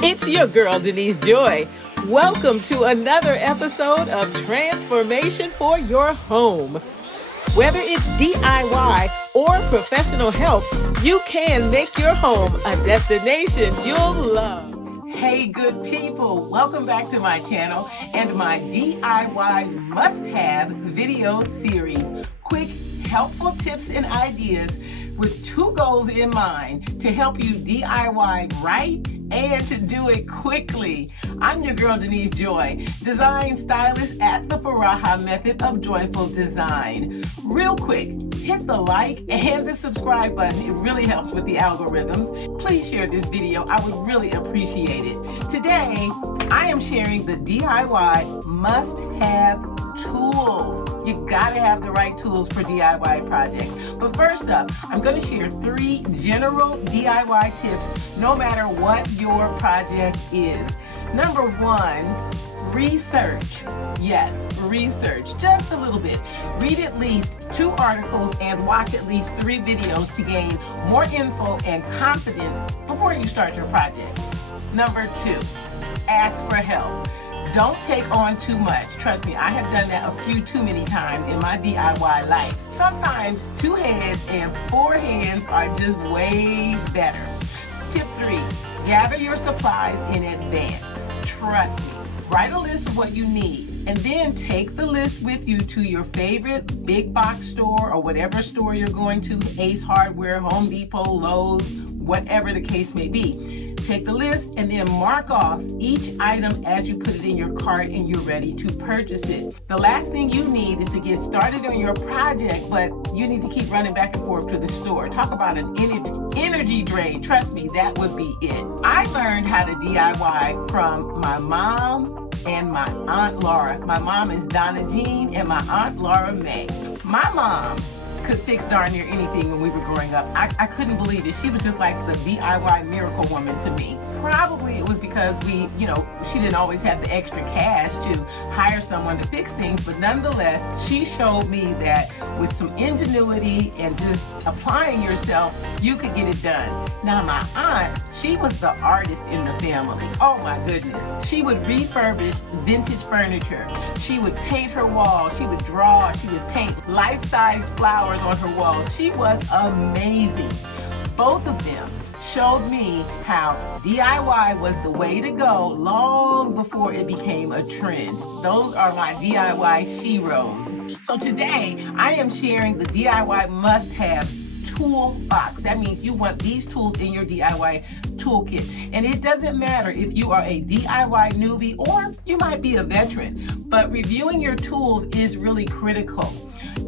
It's your girl, Denise Joy. Welcome to another episode of Transformation for Your Home. Whether it's DIY or professional help, you can make your home a destination you'll love. Hey, good people. Welcome back to my channel and my DIY must-have video series. Quick, helpful tips and ideas with two goals in mind: to help you DIY right and to do it quickly. I'm your girl, Denise Joy, design stylist at the Baraha Method of Joyful Design. Real quick, hit the like and the subscribe button. It really helps with the algorithms. Please share this video. I would really appreciate it. Today, I am sharing the DIY must-have tools. You gotta have the right tools for DIY projects. But first up, I'm gonna share 3 general DIY tips no matter what your project is. Number 1, research. Yes, research, just a little bit. Read at least 2 articles and watch at least 3 videos to gain more info and confidence before you start your project. Number 2, ask for help. Don't take on too much. Trust me, I have done that a few too many times in my DIY life. Sometimes 2 heads and 4 hands are just way better. Tip 3, gather your supplies in advance. Trust me, write a list of what you need and then take the list with you to your favorite big box store or whatever store you're going to, Ace Hardware, Home Depot, Lowe's, whatever the case may be. Take the list and then mark off each item as you put it in your cart and you're ready to purchase it. The last thing you need is to get started on your project, but you need to keep running back and forth to the store. Talk about an energy drain. Trust me, that would be it. I learned how to DIY from my mom and my Aunt Laura. My mom is Donna Jean and my Aunt Laura May. My mom could fix darn near anything when we were growing up. I couldn't believe it. She was just like the DIY miracle woman to me. Probably it was because she didn't always have the extra cash to hire someone to fix things, but nonetheless, she showed me that with some ingenuity and just applying yourself, you could get it done. Now my aunt, she was the artist in the family. Oh my goodness. She would refurbish vintage furniture. She would paint her walls. She would draw. She would paint life-size flowers on her walls. She was amazing. Both of them showed me how DIY was the way to go long before it became a trend. Those are my DIY sheroes. So today I am sharing the DIY must-have toolbox. That means you want these tools in your DIY toolkit. And it doesn't matter if you are a DIY newbie or you might be a veteran, but reviewing your tools is really critical.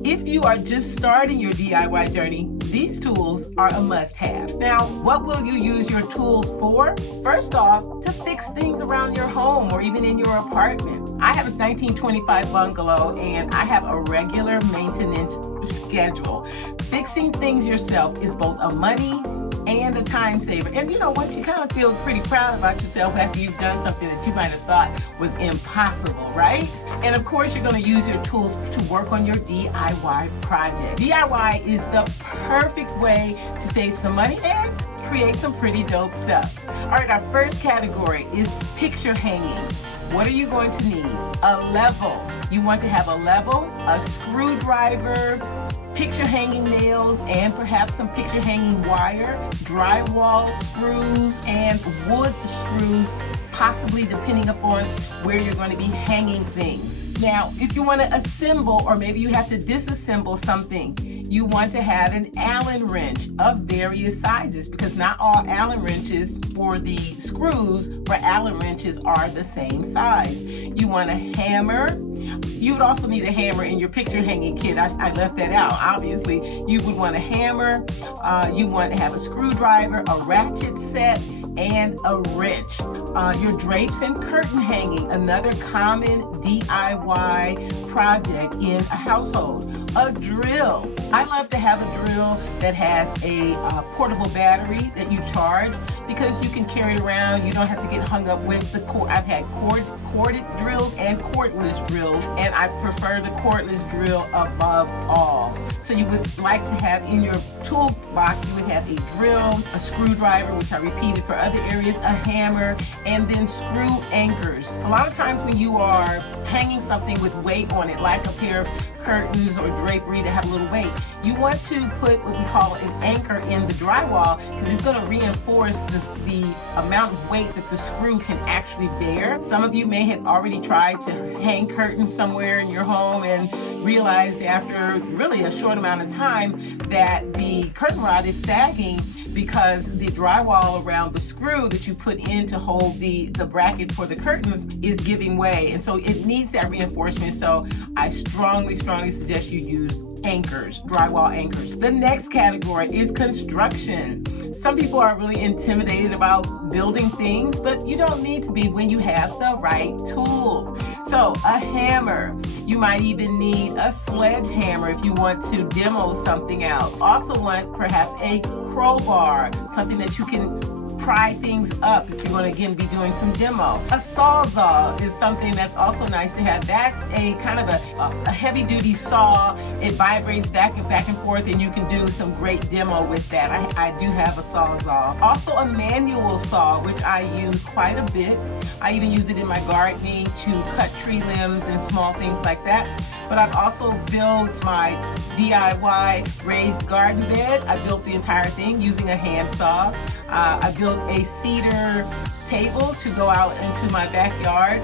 If you are just starting your DIY journey, these tools are a must-have. Now, what will you use your tools for? First off, to fix things around your home or even in your apartment. I have a 1925 bungalow and I have a regular maintenance schedule. Fixing things yourself is both a money and a time saver. And you know what? You kind of feel pretty proud about yourself after you've done something that you might have thought was impossible, right? And of course, you're going to use your tools to work on your DIY project. DIY is the perfect way to save some money and create some pretty dope stuff. All right, our first category is picture hanging. What are you going to need? A level. You want to have a level, a screwdriver, picture hanging nails, and perhaps some picture hanging wire, drywall screws, and wood screws, possibly depending upon where you're going to be hanging things. Now, if you want to assemble or maybe you have to disassemble something, you want to have an Allen wrench of various sizes because not all Allen wrenches for the screws for Allen wrenches are the same size. You want a hammer. You would also need a hammer in your picture hanging kit. I left that out. Obviously, you would want a hammer. You want to have a screwdriver, a ratchet set, and a wrench. Your drapes and curtain hanging, another common DIY project in a household. A drill. I love to have a drill that has a portable battery that you charge because you can carry it around. You don't have to get hung up with the cord. I've had corded drills and cordless drills, and I prefer the cordless drill above all. So you would like to have in your toolbox, you would have a drill, a screwdriver, which I repeated for other areas, a hammer, and then screw anchors. A lot of times when you are hanging something with weight on it, like a pair of curtains or drapery that have a little weight, you want to put what we call an anchor in the drywall, because it's going to reinforce the amount of weight that the screw can actually bear. Some of you may have already tried to hang curtains somewhere in your home and realized after really a short amount of time that the curtain rod is sagging because the drywall around the screw that you put in to hold the bracket for the curtains is giving way, and so it needs that reinforcement. So I strongly suggest you use anchors, drywall anchors. The next category is construction. Some people are really intimidated about building things, but you don't need to be when you have the right tools. So a hammer. You might even need a sledgehammer if you want to demo something out. Also want perhaps a crowbar, something that you can pry things up if you're going to again be doing some demo. A sawzall is something that's also nice to have. That's a kind of a heavy duty saw. It vibrates back and forth, and you can do some great demo with that. I do have a sawzall. Also a manual saw, which I use quite a bit. I even use it in my gardening to cut tree limbs and small things like that. But I've also built my DIY raised garden bed. I built the entire thing using a handsaw. I built a cedar table to go out into my backyard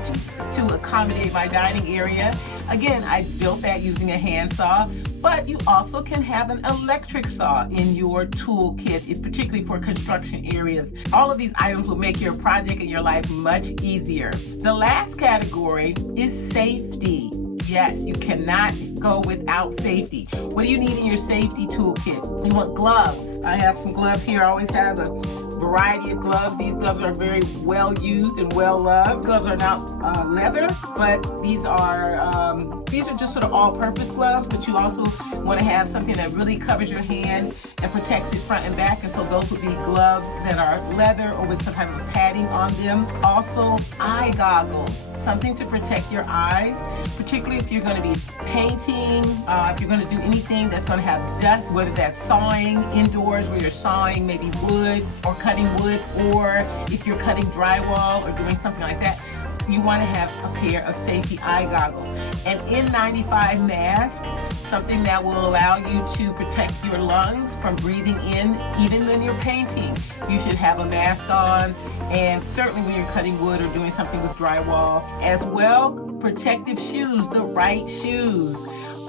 to accommodate my dining area. Again, I built that using a handsaw, but you also can have an electric saw in your toolkit, particularly for construction areas. All of these items will make your project and your life much easier. The last category is safety. Yes, you cannot go without safety. What do you need in your safety toolkit? You want gloves. I have some gloves here. I always have a variety of gloves. These gloves are very well used and well loved. Gloves are not leather, but these are just sort of all-purpose gloves, but you also want to have something that really covers your hand and protects it front and back, and so those would be gloves that are leather or with some type of padding on them. Also, eye goggles, something to protect your eyes, particularly if you're going to be painting, if you're going to do anything that's going to have dust, whether that's sawing indoors where you're sawing maybe wood or cutting wood, or if you're cutting drywall or doing something like that. You want to have a pair of safety eye goggles. An N95 mask, something that will allow you to protect your lungs from breathing in even when you're painting. You should have a mask on, and certainly when you're cutting wood or doing something with drywall. As well, protective shoes, the right shoes.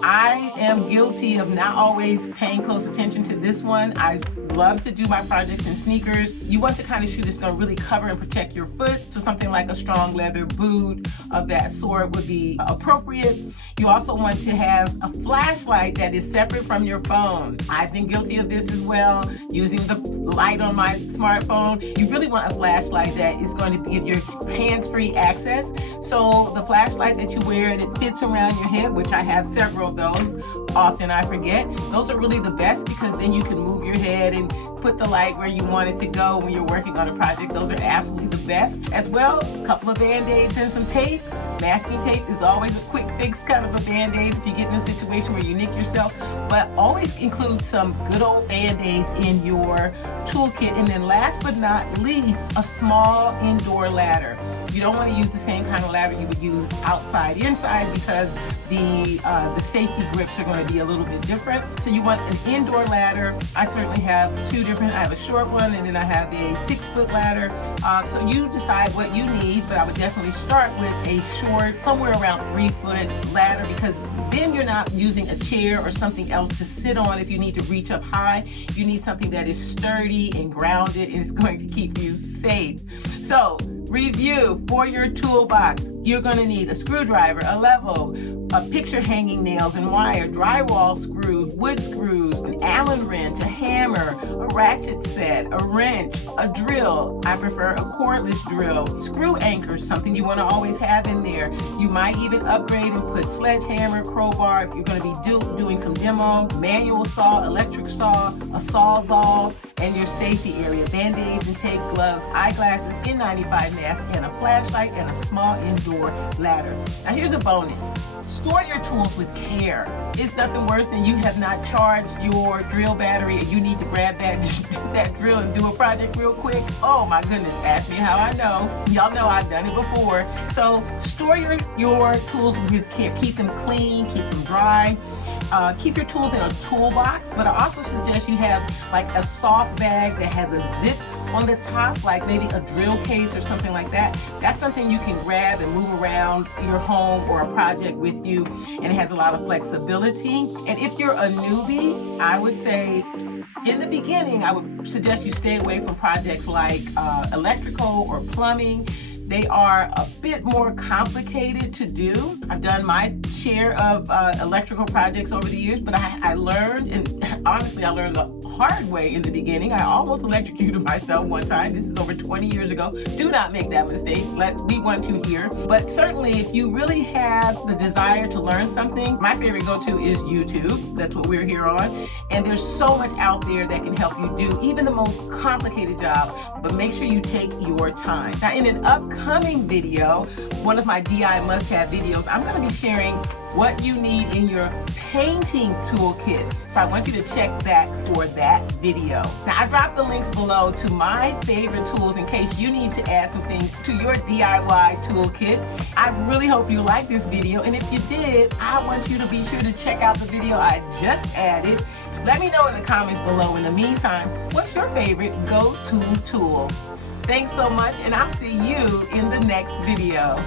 I am guilty of not always paying close attention to this one. I love to do my projects in sneakers. You want the kind of shoe that's going to really cover and protect your foot, so something like a strong leather boot of that sort would be appropriate. You also want to have a flashlight that is separate from your phone. I've been guilty of this as well, using the light on my smartphone. You really want a flashlight that is going to give your hands-free access. So the flashlight that you wear and it fits around your head, which I have several of those. Often I forget. Those are really the best because then you can move your head and put the light where you want it to go when you're working on a project. Those are absolutely the best. As well, a couple of Band-Aids and some tape. Masking tape is always a quick fix kind of a Band-Aid if you get in a situation where you nick yourself, but always include some good old Band-Aids in your toolkit. And then last but not least, a small indoor ladder. You don't want to use the same kind of ladder you would use outside, inside, because the safety grips are going to be a little bit different. So you want an indoor ladder. I certainly have two different. I have a short one, and then I have a 6-foot ladder. So you decide what you need, but I would definitely start with a short, somewhere around 3-foot ladder, because then you're not using a chair or something else to sit on if you need to reach up high. You need something that is sturdy and grounded and is going to keep you safe. So review for your toolbox. You're going to need a screwdriver, a level, a picture hanging nails and wire, drywall screws, wood screws, an Allen wrench, a hammer, a ratchet set, a wrench, a drill. I prefer a cordless drill. Screw anchors, something you want to always have in there. You might even upgrade and put sledgehammer, crowbar if you're going to be doing some demo, manual saw, electric saw, a sawzall, and your safety area, Band-Aids and tape, gloves, eyeglasses, N95 mask, and a flashlight, and a small indoor ladder. Now here's a bonus. Store your tools with care. It's nothing worse than you have not charged your your drill battery and you need to grab that that drill and do a project real quick, oh my goodness, ask me how I know. Y'all know I've done it before. So store your tools with care. Keep them clean, keep them dry. Keep your tools in a toolbox, but I also suggest you have like a soft bag that has a zip on the top, like maybe a drill case or something like that. That's something you can grab and move around your home or a project with you, and it has a lot of flexibility. And if you're a newbie, I would say in the beginning, I would suggest you stay away from projects like electrical or plumbing. They are a bit more complicated to do. I've done my share of electrical projects over the years, but I learned, and honestly, I learned the hard way in the beginning. I almost electrocuted myself one time. This is over 20 years ago. Do not make that mistake. We want to here. But certainly, if you really have the desire to learn something, my favorite go-to is YouTube. That's what we're here on. And there's so much out there that can help you do even the most complicated job, but make sure you take your time. Now, in an upcoming video, one of my DI must-have videos, I'm going to be sharing what you need in your painting toolkit. So I want you to check back for that video. Now, I dropped the links below to my favorite tools in case you need to add some things to your DIY toolkit. I really hope you liked this video, and if you did, I want you to be sure to check out the video I just added. Let me know in the comments below. In the meantime, what's your favorite go-to tool? Thanks so much, and I'll see you in the next video.